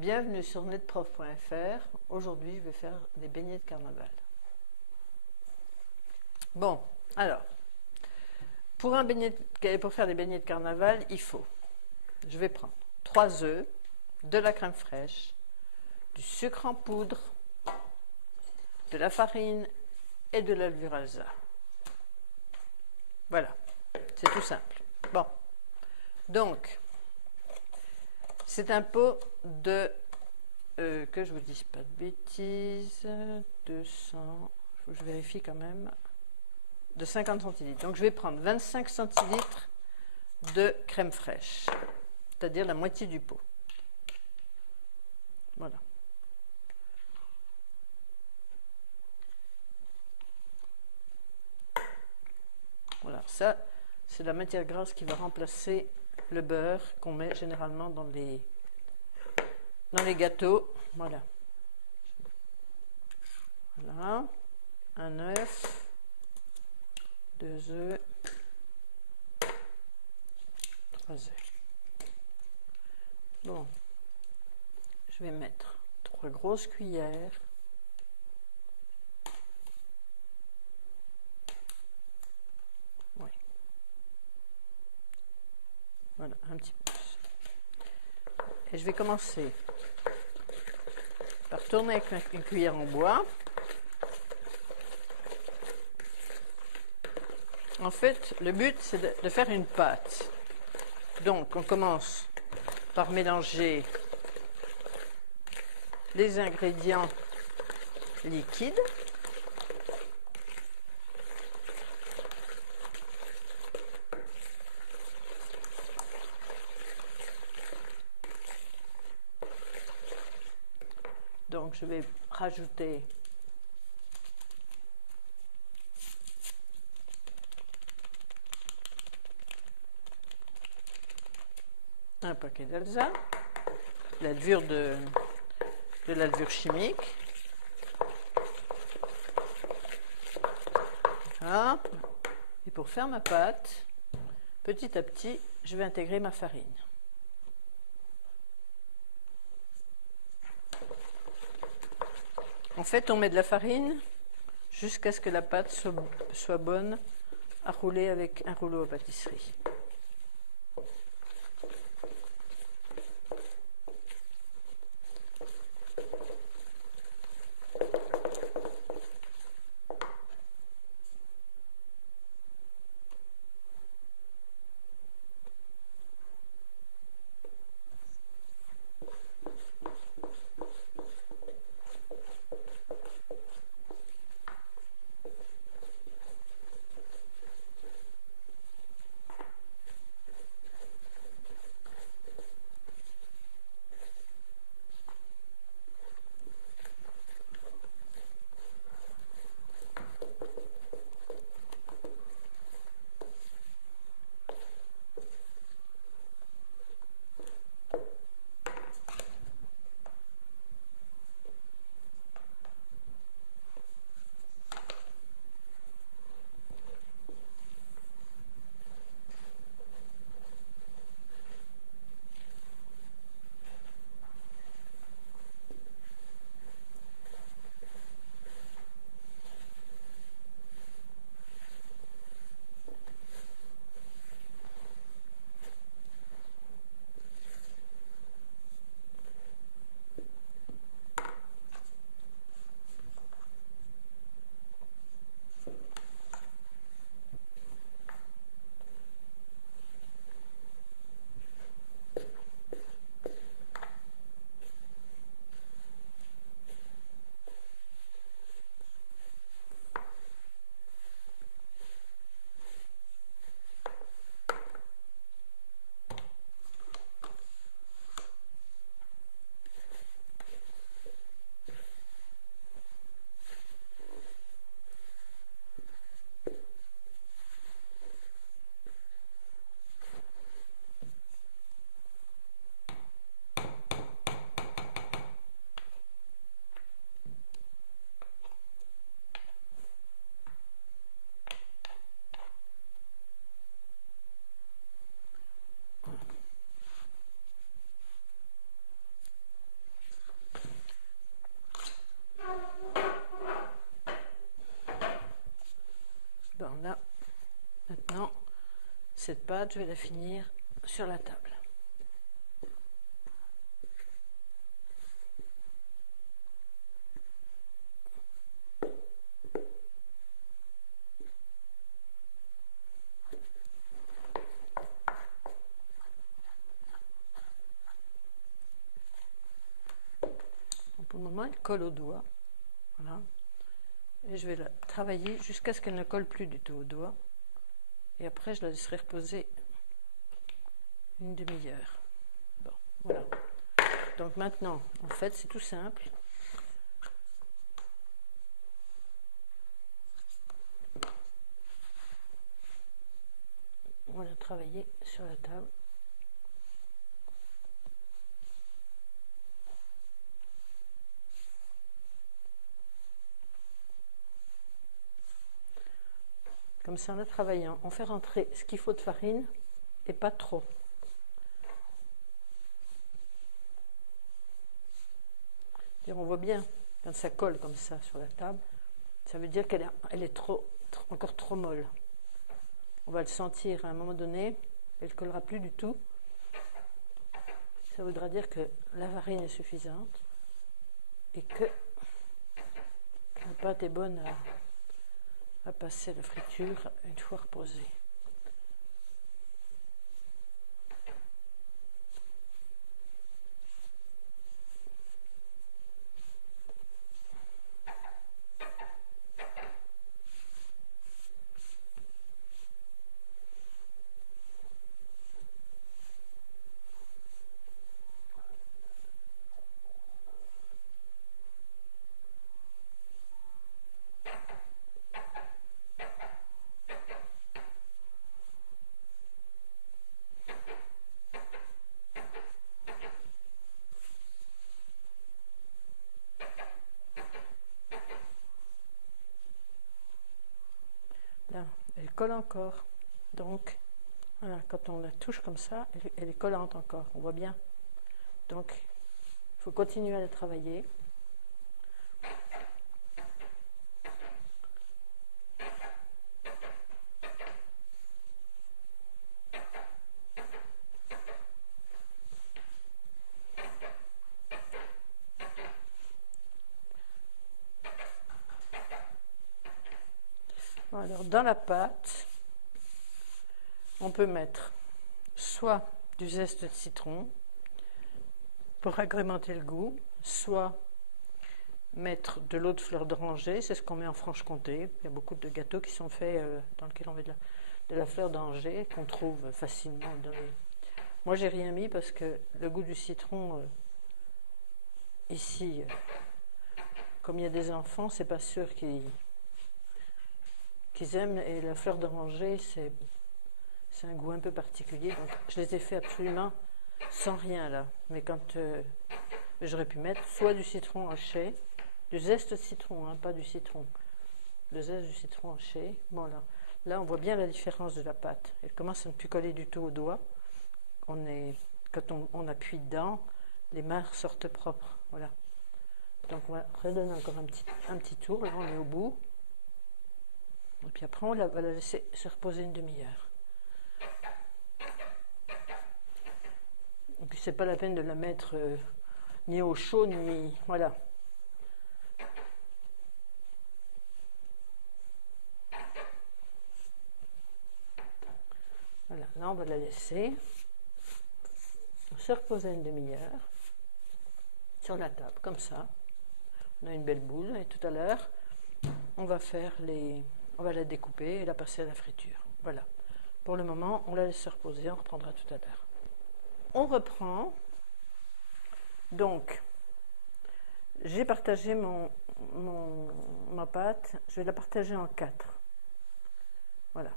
Bienvenue sur netprof.fr. Aujourd'hui, je vais faire des beignets de carnaval. Bon, alors, pour faire des beignets de carnaval, je vais prendre 3 œufs, de la crème fraîche, du sucre en poudre, de la farine et de la levure Alsa. Voilà, c'est tout simple. Bon, donc, c'est un pot de, que je vous dise pas de bêtises, 200, il faut que je vérifie quand même, de 50 centilitres. Donc je vais prendre 25 centilitres de crème fraîche, c'est-à-dire la moitié du pot. Voilà. Voilà, ça, c'est la matière grasse qui va remplacer le beurre qu'on met généralement dans les gâteaux. Voilà. Voilà. Un œuf, 2 œufs, 3 œufs. Bon, je vais mettre 3 grosses cuillères. Oui. Voilà, un petit peu plus. Et je vais commencer par tourner avec une cuillère en bois. En fait, le but, c'est de faire une pâte. Donc, on commence par mélanger les ingrédients liquides. Donc, je vais rajouter un paquet d'Alsa, la levure de la levure chimique. Voilà. Et pour faire ma pâte, petit à petit, je vais intégrer ma farine. En fait, on met de la farine jusqu'à ce que la pâte soit bonne à rouler avec un rouleau à pâtisserie. cette pâte, je vais la finir sur la table. Pour le moment, elle colle au doigt. Voilà. Et je vais la travailler jusqu'à ce qu'elle ne colle plus du tout au doigt. Et après, je la laisserai reposer une demi-heure. Bon, voilà. Donc maintenant, en fait, c'est tout simple. On va la travailler sur la table. Comme ça, en la travaillant, on fait rentrer ce qu'il faut de farine et pas trop. On voit bien quand ça colle comme ça sur la table, ça veut dire qu'elle est encore trop molle. On va le sentir à un moment donné, elle ne collera plus du tout. Ça voudra dire que la farine est suffisante et que la pâte est bonne à passer à la friture une fois reposée. Là, elle colle encore. Donc, voilà, quand on la touche comme ça, elle est collante encore. On voit bien. Donc, il faut continuer à la travailler. Alors, dans la pâte, on peut mettre soit du zeste de citron pour agrémenter le goût, soit mettre de l'eau de fleur d'oranger, c'est ce qu'on met en Franche-Comté. Il y a beaucoup de gâteaux qui sont faits dans lesquels on met de la fleur d'oranger qu'on trouve facilement dans les... Moi, j'ai rien mis parce que le goût du citron, ici, comme il y a des enfants, c'est pas sûr qu'ils aiment, et la fleur d'oranger, c'est un goût un peu particulier, donc je les ai fait absolument sans rien là. Mais quand j'aurais pu mettre soit du citron haché, du zeste de citron, hein, pas du citron, le zeste du citron haché. Bon, là on voit bien la différence de la pâte. Elle commence à ne plus coller du tout au doigt. Quand on appuie dedans, les mains sortent propres. Voilà. Donc on va redonner encore un petit tour. Là on est au bout. Et puis après on va la laisser se reposer une demi-heure. Donc c'est pas la peine de la mettre ni au chaud ni... Voilà. Voilà, là on va la laisser se reposer une demi-heure sur la table, comme ça. On a une belle boule et tout à l'heure, on va la découper et la passer à la friture. Voilà. Pour le moment, on la laisse se reposer, on reprendra tout à l'heure. On reprend. Donc, j'ai partagé ma pâte, je vais la partager en 4. Voilà.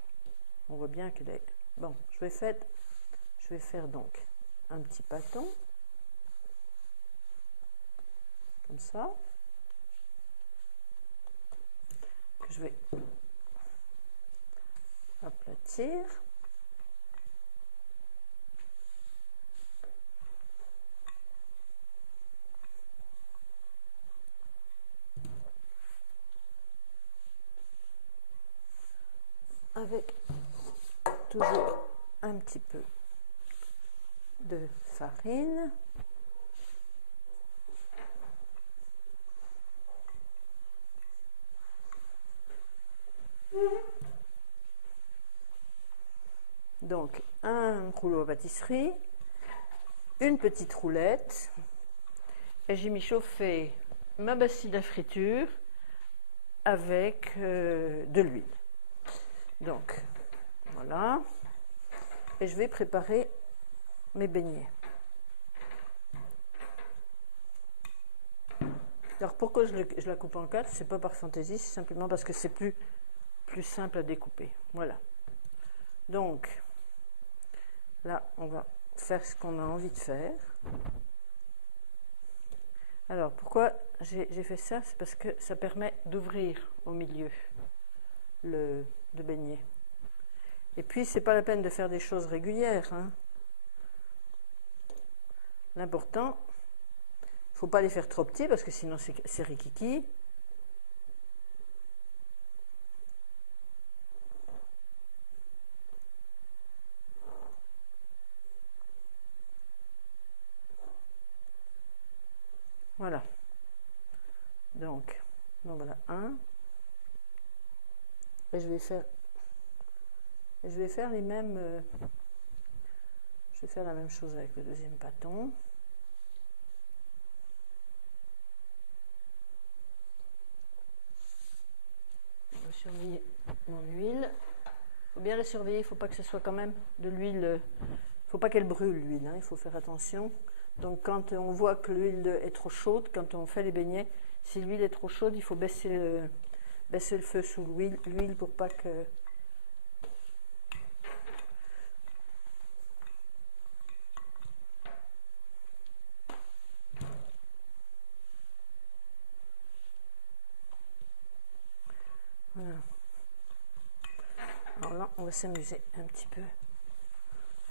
On voit bien qu'elle est... Bon, je vais faire donc un petit pâton, comme ça, que je vais aplatir. Avec toujours petit peu de farine. Donc, un rouleau à pâtisserie, une petite roulette, et j'ai mis chauffer ma bassine à friture avec de l'huile. Donc, voilà. Et je vais préparer mes beignets. Alors, pourquoi je la coupe en 4? C'est pas par fantaisie, c'est simplement parce que c'est plus simple à découper. Voilà. Donc, là, on va faire ce qu'on a envie de faire. Alors, pourquoi j'ai fait ça? C'est parce que ça permet d'ouvrir au milieu le beignet. Et puis, c'est pas la peine de faire des choses régulières, hein. L'important, il ne faut pas les faire trop petits parce que sinon c'est rikiki. Voilà. Donc voilà un. Et je vais faire les mêmes. Je vais faire la même chose avec le deuxième pâton. Je vais surveiller mon huile. Il faut bien la surveiller, il ne faut pas que ce soit quand même de l'huile. Il ne faut pas qu'elle brûle l'huile, hein, il faut faire attention. Donc quand on voit que l'huile est trop chaude, quand on fait les beignets, si l'huile est trop chaude, il faut baisser le feu sous l'huile pour pas que... Voilà. Alors là, on va s'amuser un petit peu,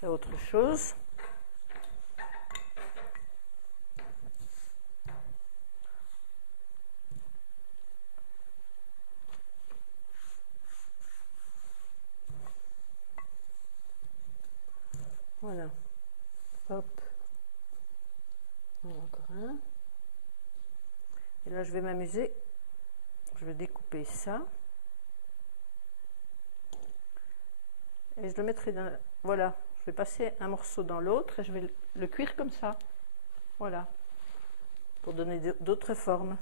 faire autre chose. Voilà. Hop. Encore un. Et là, je vais m'amuser. Je vais découper ça. Et je le mettrai dans... Voilà. Je vais passer un morceau dans l'autre et je vais le cuire comme ça. Voilà. Pour donner d'autres formes.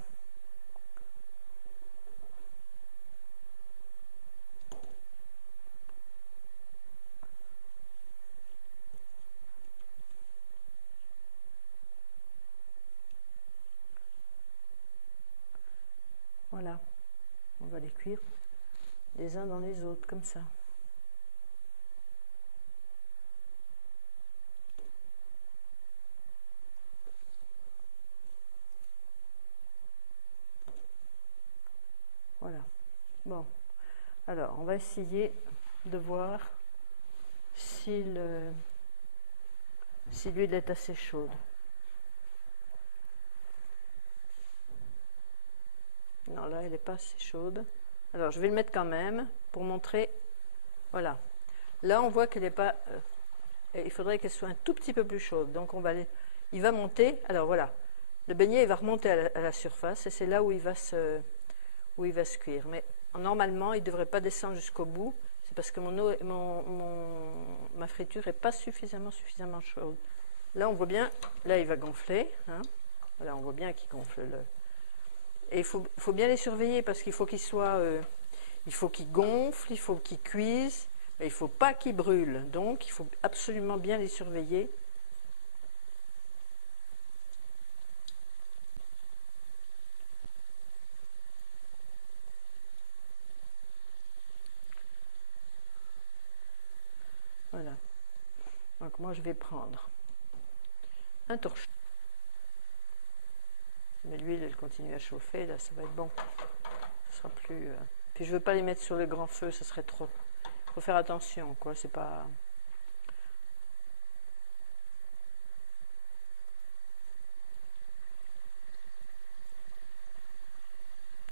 Voilà, on va les cuire les uns dans les autres, comme ça. Voilà. Bon, alors on va essayer de voir si l'huile est assez chaude. Non, là, elle n'est pas assez chaude. Alors, je vais le mettre quand même pour montrer. Voilà. Là, on voit qu'elle n'est pas... il faudrait qu'elle soit un tout petit peu plus chaude. Donc, il va monter. Alors, voilà. Le beignet, il va remonter à la surface et c'est là où il va se cuire. Mais normalement, il ne devrait pas descendre jusqu'au bout. C'est parce que ma friture n'est pas suffisamment chaude. Là, on voit bien... Là, il va gonfler. Hein. Voilà, on voit bien qu'il gonfle Et il faut bien les surveiller parce qu'il faut qu'ils soient, il faut qu'ils gonflent, il faut qu'ils cuisent, mais il ne faut pas qu'ils brûlent. Donc, il faut absolument bien les surveiller. Voilà. Donc, moi, je vais prendre un torchon. Mais l'huile, elle continue à chauffer, là, ça va être bon. Ce sera plus... Puis je ne veux pas les mettre sur le grand feu, ça serait trop. Il faut faire attention, quoi, c'est pas...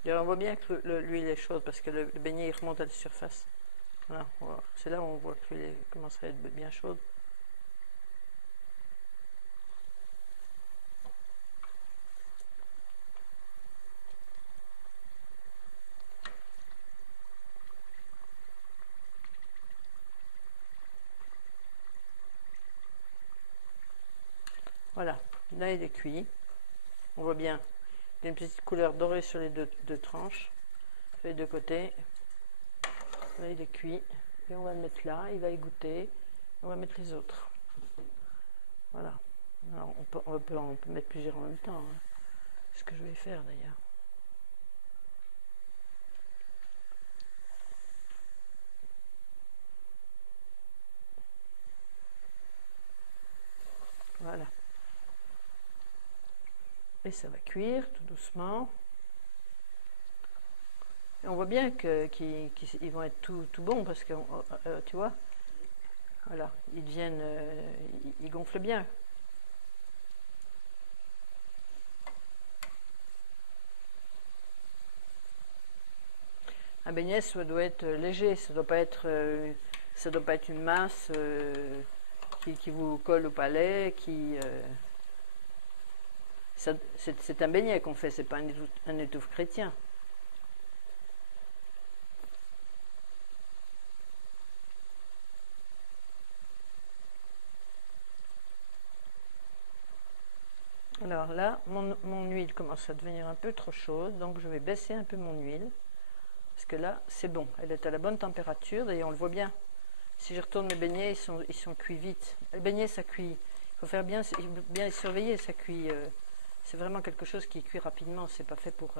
Et on voit bien que l'huile est chaude parce que le beignet, il remonte à la surface. Voilà, c'est là où on voit qu'elle commencerait à être bien chaude. Voilà, là il est cuit. On voit bien, il y a une petite couleur dorée sur les deux tranches, sur les deux côtés. Là il est cuit. Et on va le mettre là, il va y goûter. On va mettre les autres. Voilà. Alors on peut mettre plusieurs en même temps. Hein. C'est ce que je vais faire d'ailleurs. Voilà. Et ça va cuire tout doucement. Et on voit bien qu'ils vont être tout bons parce que, tu vois, voilà, ils gonflent bien. Un beignet, ça doit être léger, ça doit pas être une masse qui vous colle au palais, c'est un beignet qu'on fait, c'est pas un étouffe chrétien. Alors là, mon huile commence à devenir un peu trop chaude, donc je vais baisser un peu mon huile. Parce que là, c'est bon, elle est à la bonne température, d'ailleurs on le voit bien. Si je retourne mes beignets, ils sont cuits vite. Les beignets, ça cuit. Il faut faire bien les surveiller, ça cuit. C'est vraiment quelque chose qui cuit rapidement, c'est pas fait pour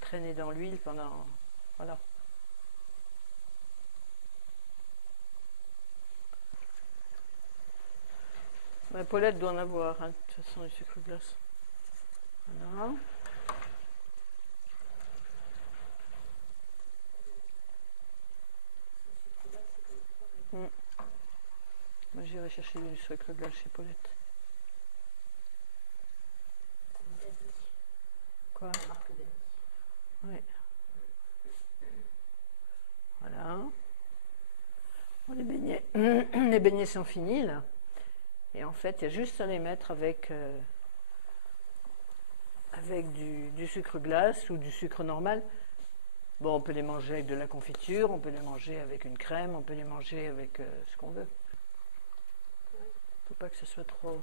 traîner dans l'huile pendant... Voilà. Ma Paulette doit en avoir, hein, de toute façon, du sucre glace. Voilà. Moi, j'irai chercher du sucre glace chez Paulette. Quoi? Oui. Voilà. Bon, les beignets sont finis, là. Et en fait, il y a juste à les mettre avec du sucre glace ou du sucre normal. Bon, on peut les manger avec de la confiture, on peut les manger avec une crème, on peut les manger avec ce qu'on veut. Il ne faut pas que ce soit trop...